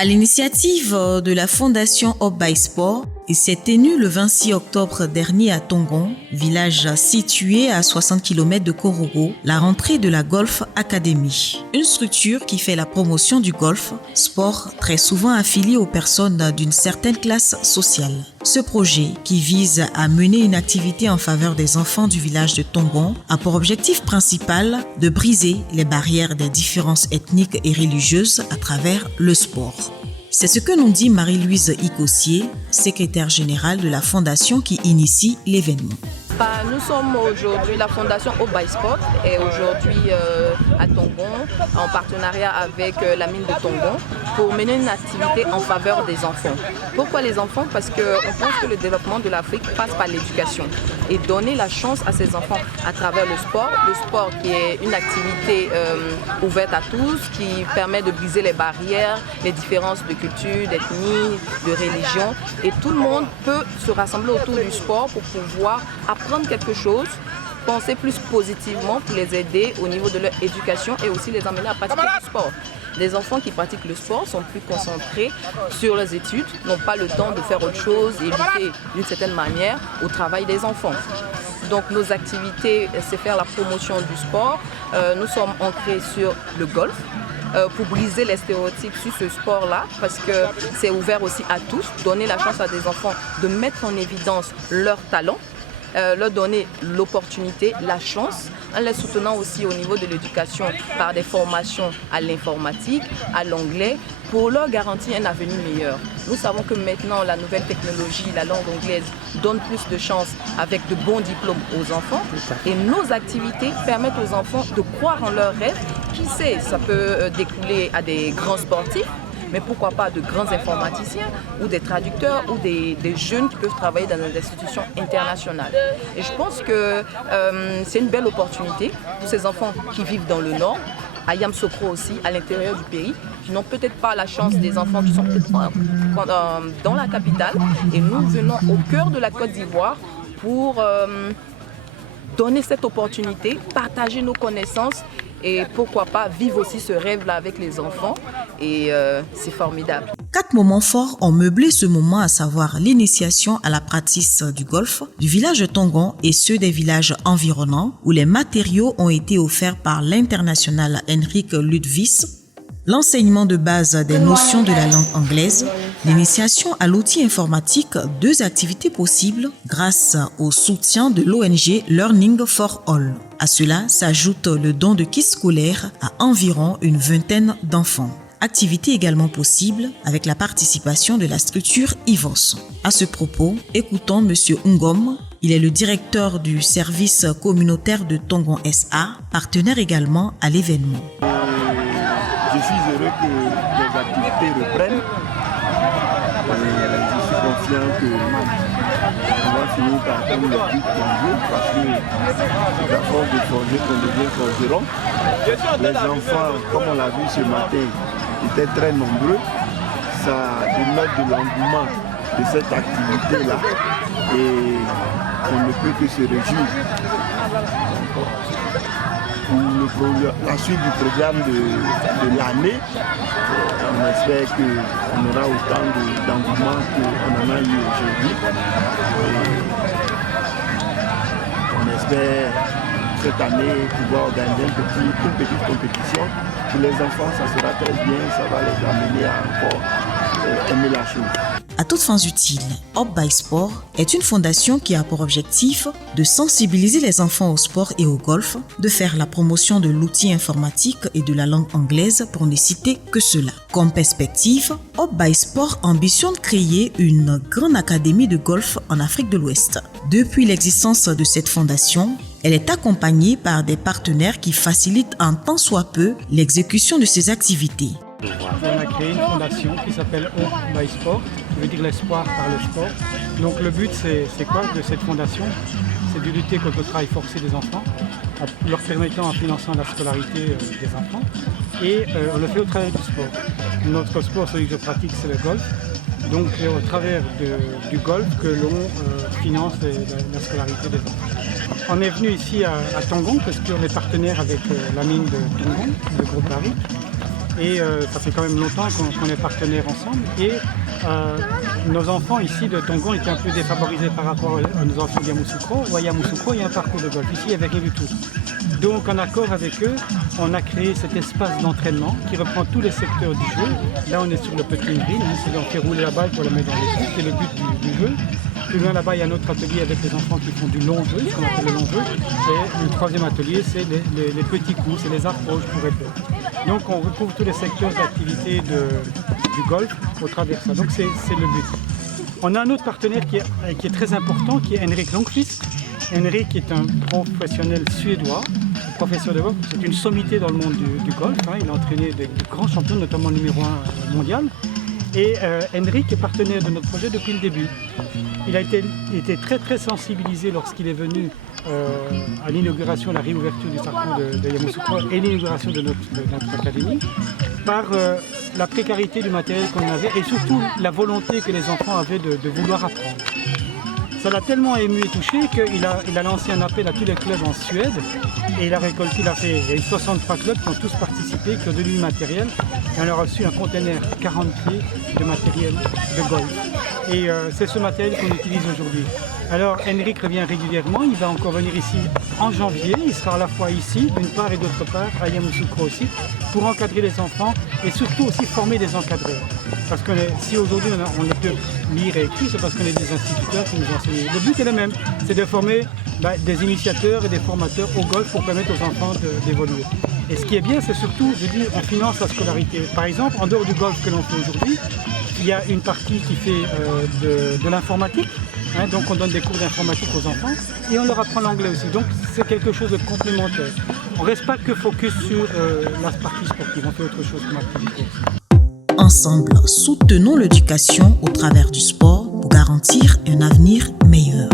À l'initiative de la Fondation Hope by Sport, il s'est tenu le 26 octobre dernier à Tongon, village situé à 60 km de Korogo, la rentrée de la Golf Academy. Une structure qui fait la promotion du golf, sport très souvent affilié aux personnes d'une certaine classe sociale. Ce projet, qui vise à mener une activité en faveur des enfants du village de Tongon, a pour objectif principal de briser les barrières des différences ethniques et religieuses à travers le sport. C'est ce que nous dit Marie-Louise Icossier, secrétaire générale de la fondation qui initie l'événement. Nous sommes aujourd'hui, la Fondation Hope by Sport est aujourd'hui à Tongon en partenariat avec la mine de Tongon pour mener une activité en faveur des enfants. Pourquoi les enfants? Parce qu'on pense que le développement de l'Afrique passe par l'éducation et donner la chance à ces enfants à travers le sport qui est une activité ouverte à tous, qui permet de briser les barrières, les différences de culture, d'ethnie, de religion, et tout le monde peut se rassembler autour du sport pour pouvoir apprendre quelque chose, penser plus positivement pour les aider au niveau de leur éducation et aussi les amener à pratiquer du sport. Les enfants qui pratiquent le sport sont plus concentrés sur leurs études, n'ont pas le temps de faire autre chose et lutter d'une certaine manière au travail des enfants. Donc nos activités, c'est faire la promotion du sport. Nous sommes ancrés sur le golf. Pour briser les stéréotypes sur ce sport-là, parce que c'est ouvert aussi à tous, donner la chance à des enfants de mettre en évidence leur talent, leur donner l'opportunité, la chance, en les soutenant aussi au niveau de l'éducation par des formations à l'informatique, à l'anglais, pour leur garantir un avenir meilleur. Nous savons que maintenant la nouvelle technologie, la langue anglaise, donne plus de chances avec de bons diplômes aux enfants. Et nos activités permettent aux enfants de croire en leurs rêves. Qui sait, ça peut découler à des grands sportifs, mais pourquoi pas de grands informaticiens ou des traducteurs ou des jeunes qui peuvent travailler dans des institutions internationales. Et je pense que c'est une belle opportunité pour ces enfants qui vivent dans le Nord, à Yamoussoukro aussi, à l'intérieur du pays, qui n'ont peut-être pas la chance des enfants qui sont peut-être dans la capitale. Et nous venons au cœur de la Côte d'Ivoire pour donner cette opportunité, partager nos connaissances et pourquoi pas vivre aussi ce rêve-là avec les enfants. Et c'est formidable. 4 moments forts ont meublé ce moment, à savoir l'initiation à la pratique du golf du village de Tongon et ceux des villages environnants, où les matériaux ont été offerts par l'international Henrik Ludvis, l'enseignement de base des notions de la langue anglaise, l'initiation à l'outil informatique, 2 activités possibles grâce au soutien de l'ONG Learning for All. À cela s'ajoute le don de kits scolaires à environ une vingtaine d'enfants. Activité également possible avec la participation de la structure IVOS. À ce propos, écoutons M. Ngom. Il est le directeur du service communautaire de Tongon SA, partenaire également à l'événement. Je suis heureux que les activités reprennent. Je suis confiant qu'on va finir par atteindre le but d'un jour parce que la force de forger qu'on devient forgeron. Les enfants, comme on l'a vu ce matin, étaient très nombreux. Ça dénote de l'engouement de cette activité-là et on ne peut que se réjouir. Pour la suite du programme de l'année, on espère qu'on aura autant d'engouement qu'on en a eu aujourd'hui. On espère cette année pouvoir organiser une petite compétition. Pour les enfants, ça sera très bien, ça va les amener à encore aimer la chose. À toutes fins utiles, Hope by Sport est une fondation qui a pour objectif de sensibiliser les enfants au sport et au golf, de faire la promotion de l'outil informatique et de la langue anglaise pour ne citer que cela. Comme perspective, Hope by Sport ambitionne créer une grande académie de golf en Afrique de l'Ouest. Depuis l'existence de cette fondation, elle est accompagnée par des partenaires qui facilitent un tant soit peu l'exécution de ces activités. On a créé une fondation qui s'appelle Hope by Sport, qui veut dire l'espoir par le sport. Donc le but c'est quoi de cette fondation? C'est de lutter contre le travail forcé des enfants, en leur permettant en finançant la scolarité des enfants. Et on le fait au travers du sport. Notre sport, celui que je pratique, c'est le golf. Donc c'est au travers du golf que l'on finance la scolarité des enfants. On est venu ici à Tongon parce qu'on est partenaire avec la mine de Tongon, le groupe Barrick. Et ça fait quand même longtemps qu'on est partenaires ensemble. Et nos enfants ici de Tongon étaient un peu défavorisés par rapport à nos enfants d'Yamoussoukro. À Yamoussoukro, il y a un parcours de golf. Ici, il n'y avait rien du tout. Donc, en accord avec eux, on a créé cet espace d'entraînement qui reprend tous les secteurs du jeu. Là, on est sur le putting green, c'est on fait rouler la balle pour la mettre dans les trous, c'est le but du jeu. Plus loin là-bas, il y a un autre atelier avec les enfants qui font du long jeu, ce qu'on appelle le long jeu. Et le troisième atelier, c'est les petits coups, c'est les approches pour répéter. Donc on recouvre tous les secteurs d'activité du golf au travers de ça. Donc c'est le but. On a un autre partenaire qui est très important, qui est Henrik Lundqvist. Henrik est un professionnel suédois, professeur de golf. C'est une sommité dans le monde du golf. Il a entraîné de grands champions, notamment le numéro 1 mondial. Et Henrik est partenaire de notre projet depuis le début. Il a été très très sensibilisé lorsqu'il est venu à l'inauguration, la réouverture du parcours de Yamoussoukro et l'inauguration de notre académie par la précarité du matériel qu'on avait et surtout la volonté que les enfants avaient de vouloir apprendre. Ça l'a tellement ému et touché qu'il a lancé un appel à tous les clubs en Suède et il a eu 63 clubs qui ont tous participé, qui ont donné du matériel et on a reçu un conteneur 40 pieds de matériel de golf. Et c'est ce matériel qu'on utilise aujourd'hui. Alors Henrik revient régulièrement, il va encore venir ici en janvier, il sera à la fois ici d'une part et d'autre part à Yamoussoukro aussi pour encadrer les enfants et surtout aussi former des encadreurs. Parce que si aujourd'hui on peut lire et écrire, c'est parce qu'on est des instituteurs qui nous enseignent. Le but est le même, c'est de former des initiateurs et des formateurs au golf pour permettre aux enfants d'évoluer. Et ce qui est bien, c'est surtout, on finance la scolarité. Par exemple, en dehors du golf que l'on fait aujourd'hui, il y a une partie qui fait de l'informatique. Donc on donne des cours d'informatique aux enfants et on leur apprend l'anglais aussi. Donc c'est quelque chose de complémentaire. On ne reste pas que focus sur la partie sportive, on fait autre chose comme activité aussi. Ensemble, soutenons l'éducation au travers du sport pour garantir un avenir meilleur.